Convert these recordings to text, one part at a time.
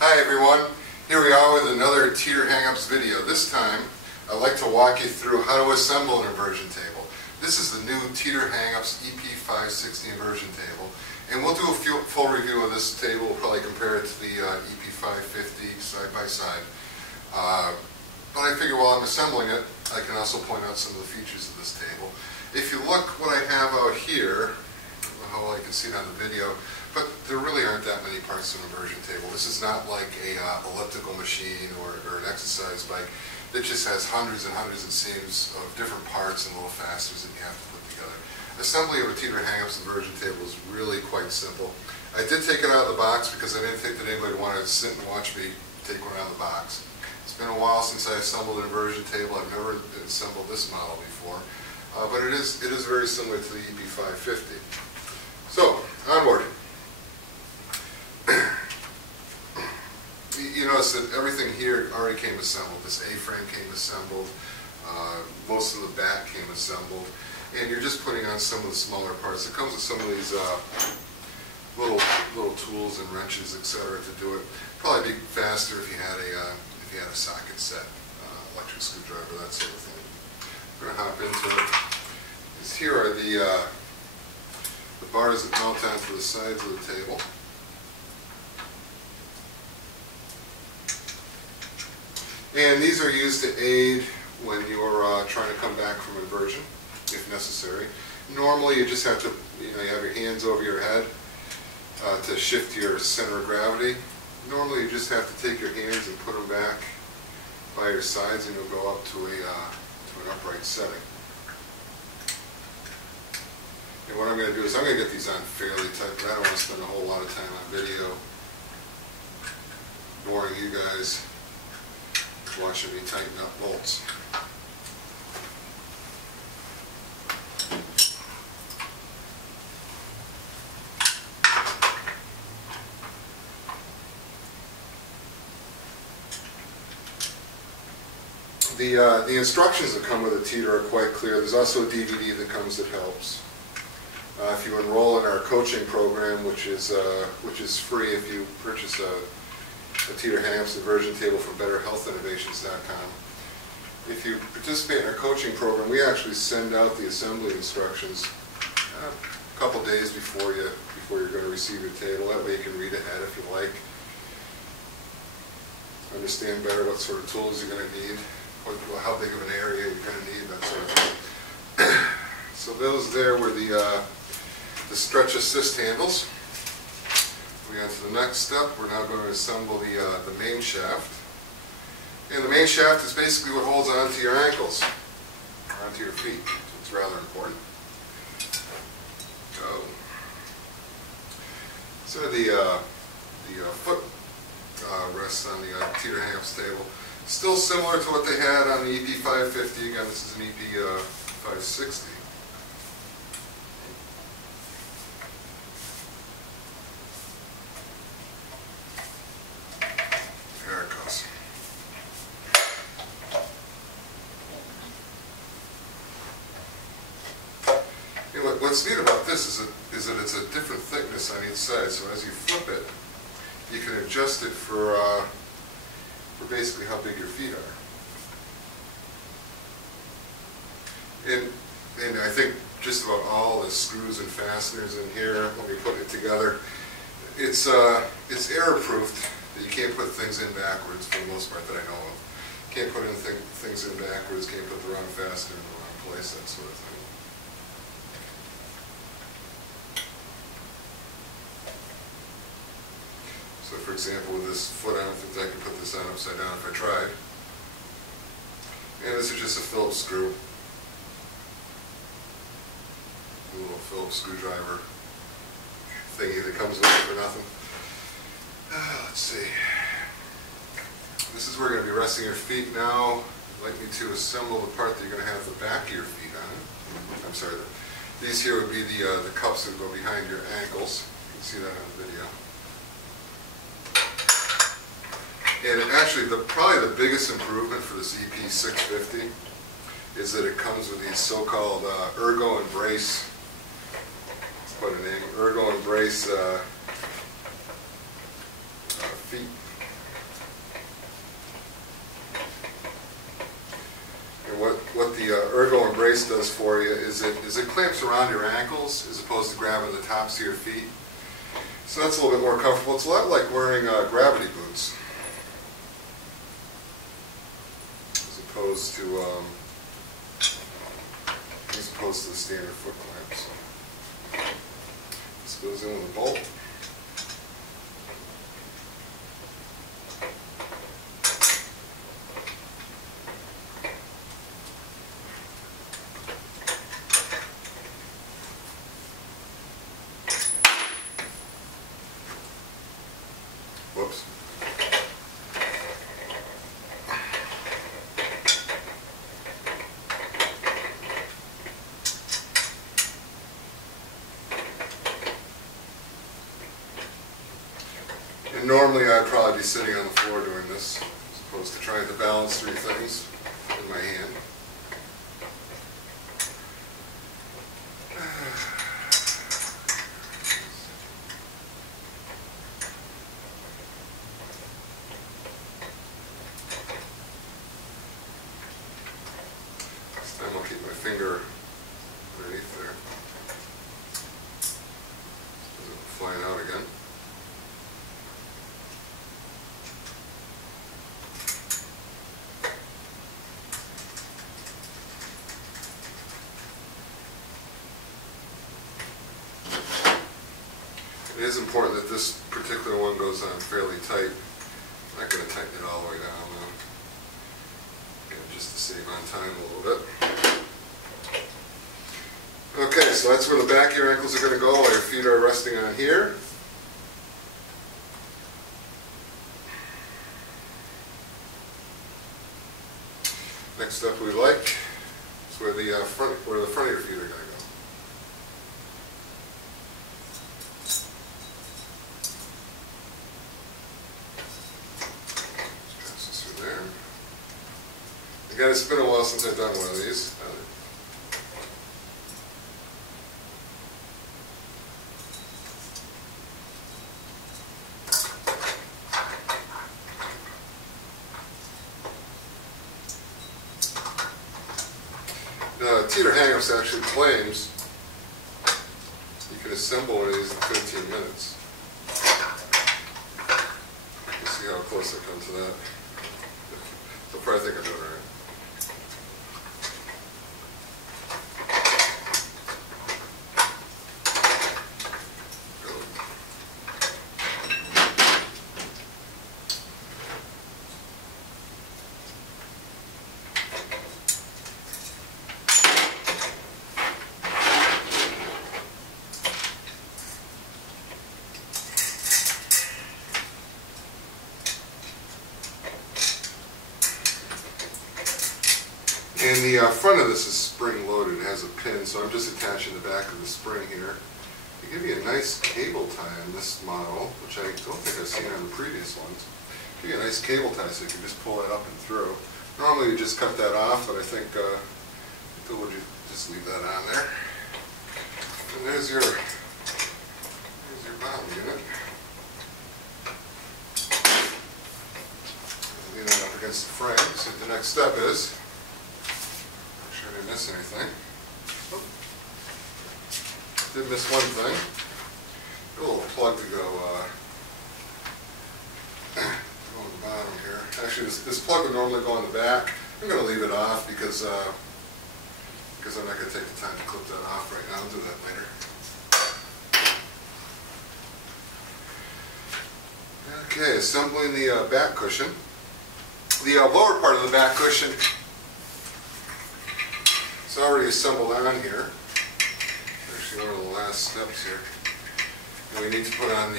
Hi everyone, here we are with another Teeter Hang Ups video. This time I'd like to walk you through how to assemble an inversion table. This is the new Teeter Hang Ups EP-560 Inversion Table, and we'll do a full review of this table. We'll probably compare it to the EP-550 side by side. But I figure while I'm assembling it, I can also point out some of the features of this table. If you look what I have out here, how well you can see it on the video, but there really aren't that many parts to an inversion table. This is not like a elliptical machine or an exercise bike that just has hundreds and hundreds, it seems, of different parts and little fasteners that you have to put together. Assembly of a Teeter Hang Ups inversion table is really quite simple. I did take it out of the box because I didn't think that anybody wanted to sit and watch me take one out of the box. It's been a while since I assembled an inversion table. I've never assembled this model before, but it is very similar to the EP-550. So, onward. You notice that everything here already came assembled. This A-frame came assembled, most of the back came assembled, and you're just putting on some of the smaller parts. It comes with some of these little tools and wrenches, etc. to do it. Probably be faster if you had a socket set, electric screwdriver, that sort of thing. We're going to hop into it. Here are the bars that mount onto the sides of the table. And these are used to aid when you're trying to come back from inversion, if necessary. Normally you just have to, you have your hands over your head to shift your center of gravity. Normally you just have to take your hands and put them back by your sides, and you'll go up to an upright setting. And what I'm going to do is I'm going to get these on fairly tight, but I don't want to spend a whole lot of time on video boring you guys watching me tighten up bolts. The instructions that come with the Teeter are quite clear. There's also a DVD that comes that helps. If you enroll in our coaching program, which is free if you purchase a Teeter Hang Ups inversion table from BetterHealthInnovations.com. If you participate in our coaching program, we actually send out the assembly instructions a couple days before you're going to receive your table. That way you can read ahead if you like. Understand better what sort of tools you're going to need, how big of an area you're going to need, that sort of thing. So those there were the stretch assist handles. We go to the next step. We're now going to assemble the main shaft. And the main shaft is basically what holds onto your ankles, or onto your feet. So it's rather important. So the foot rests on the Teeter Hang Ups table. Still similar to what they had on the EP-550. Again, this is an EP-560. There it goes. And what's neat about this is that it's a different thickness on each side. So as you flip it, you can adjust it for basically how big your feet are. And I think just about all the screws and fasteners in here, when we put it together, it's error-proofed that you can't put things in backwards for the most part that I know of. Can't put in things in backwards, can't put the wrong fastener in the wrong place, that sort of thing. So for example, with this foot, I don't think I can put this on upside down if I tried. And this is just a Phillips screw. A little Phillips screwdriver thingy that comes with it for nothing. Let's see. This is where you're going to be resting your feet now. I'd like me to assemble the part that you're going to have the back of your feet on. I'm sorry. These here would be the cups that go behind your ankles. You can see that on the video. And actually, probably the biggest improvement for this EP-650 is that it comes with these so-called ergo embrace. Let's put a name. Ergo embrace feet ergo embrace does for you is it clamps around your ankles as opposed to grabbing the tops of your feet. So that's a little bit more comfortable. It's a lot like wearing gravity boots as opposed to the standard foot clamps. This goes in with a bolt. Whoops. And normally I'd probably be sitting on the floor doing this, as opposed to trying to balance three things in my hand. This time I'll keep my finger underneath there. Isn't flying out again. It is important that this particular one goes on fairly tight. I'm not going to tighten it all the way down though, just to save on time a little bit. Okay, so that's where the back of your ankles are going to go while your feet are resting on here. Next step we like is where the front of your feet are going to go. Again, it's been a while since I've done one of these. Teeter Hang Ups actually claims you can assemble one of these in 15 minutes. Let's see how close I come to that. They'll probably think I'm doing it right. And the front of this is spring-loaded. It has a pin, so I'm just attaching the back of the spring here. They give you a nice cable tie on this model, which I don't think I've seen on the previous ones. Give you a nice cable tie so you can just pull it up and through. Normally you just cut that off, but I think we'll just leave that on there. And there's your bottom unit. Lean that up against the frame. So the next step is, make sure I didn't miss anything. Oh. Did miss one thing. A little plug to go on the bottom here. Actually, this plug would normally go on the back. I'm going to leave it off because I'm not going to take the time to clip that off right now. I'll do that later. Okay, assembling the back cushion. The lower part of the back cushion is already assembled on here. Actually, one of the last steps here. And we need to put on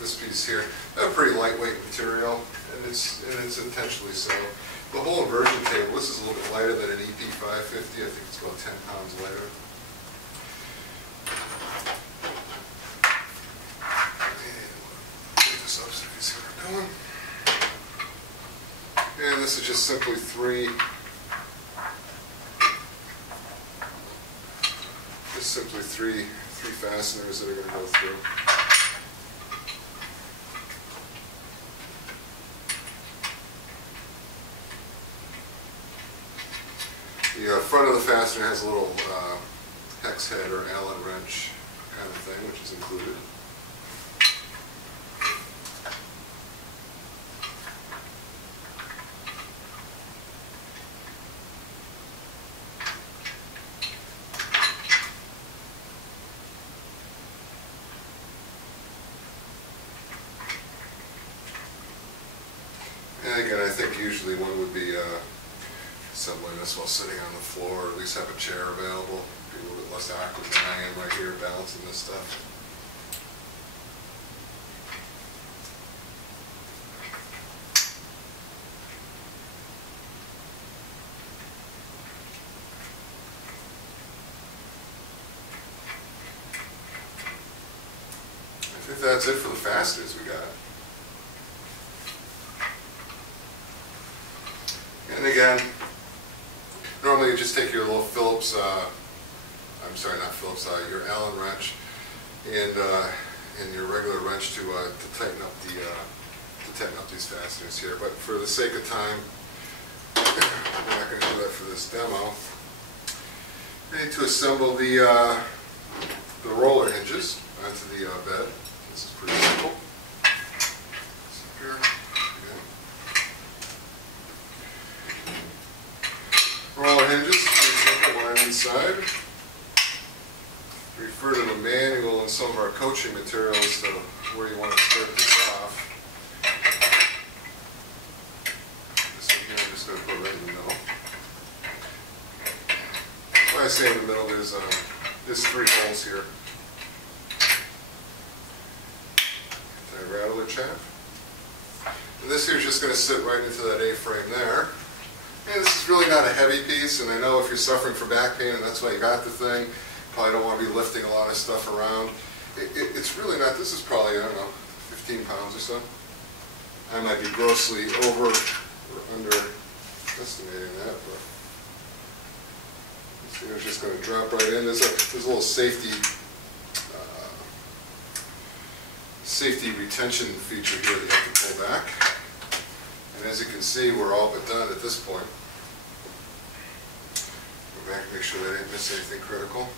this piece here. A pretty lightweight material, and it's intentionally so. The whole inversion table, this is a little bit lighter than an EP-550. I think it's about 10 pounds lighter. Get this up so you can see what we're doing. And this is just simply three fasteners that are going to go through. The front of the fastener has a little hex head or Allen wrench kind of thing, which is included. And again, I think usually one would be assembling this while sitting on the floor, or at least have a chair available. Be a little bit less awkward than I am right here balancing this stuff. I think that's it for the fasteners we got. And again, normally you just take your little Phillips, I'm sorry, not Phillips, your Allen wrench and your regular wrench to tighten up these fasteners here. But for the sake of time, we're not going to do that for this demo. I need to assemble the roller hinges onto the bed. This is pretty simple. Roller hinges, pretty simple, line inside. Refer to the manual and some of our coaching materials to where you want to start this off. This one here I'm just going to put right in the middle. When I say in the middle, there's 3 holes here. Anti-rattler chaff. And this here is just going to sit right into that A-frame there. And this is really not a heavy piece, and I know if you're suffering from back pain and that's why you got the thing, probably don't want to be lifting a lot of stuff around. It's really not, this is probably, I don't know, 15 pounds or so. I might be grossly over or underestimating that, but this here is just going to drop right in. There's a little safety retention feature here that you have to pull back. And as you can see, we're all but done at this point. Go back and make sure that I didn't miss anything critical.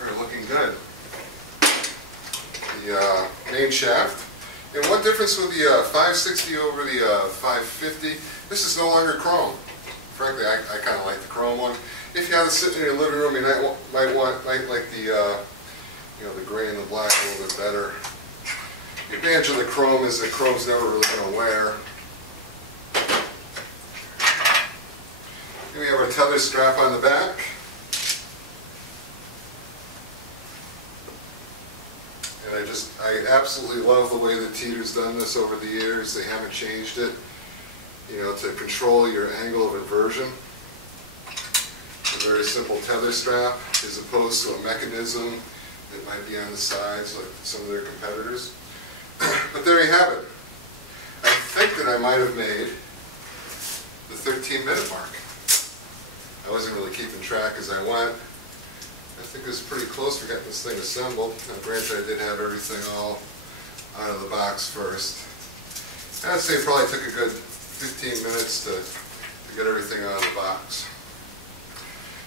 We're looking good. The main shaft. And one difference with the 560 over the 550, this is no longer chrome. Frankly, I kind of like the chrome one. If you have it sitting in your living room, you might like the the gray and the black a little bit better. The advantage of the chrome is that chrome's never really going to wear. Here we have our tether strap on the back. And I absolutely love the way that Teeter's done this over the years. They haven't changed it, to control your angle of inversion. A very simple tether strap as opposed to a mechanism that might be on the sides like some of their competitors. But there you have it. I think that I might have made the 13-minute mark. I wasn't really keeping track as I went. I think it was pretty close for getting this thing assembled. Now, granted, I did have everything all out of the box first. I'd say it probably took a good 15 minutes to get everything out of the box.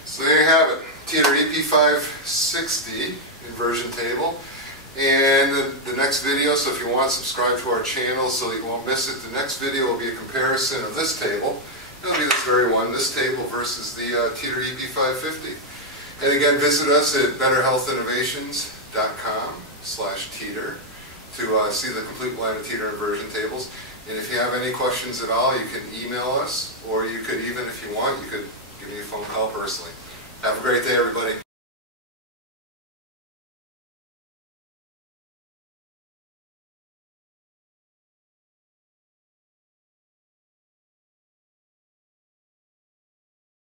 So there you have it, Teeter EP-560 Inversion Table. And the next video, so if you want, subscribe to our channel so that you won't miss it. The next video will be a comparison of this table. It'll be this very one, this table versus the Teeter EP-550. And again, visit us at betterhealthinnovations.com/Teeter to see the complete line of Teeter inversion tables. And if you have any questions at all, you can email us, or you could even, if you want, you could give me a phone call personally. Have a great day, everybody.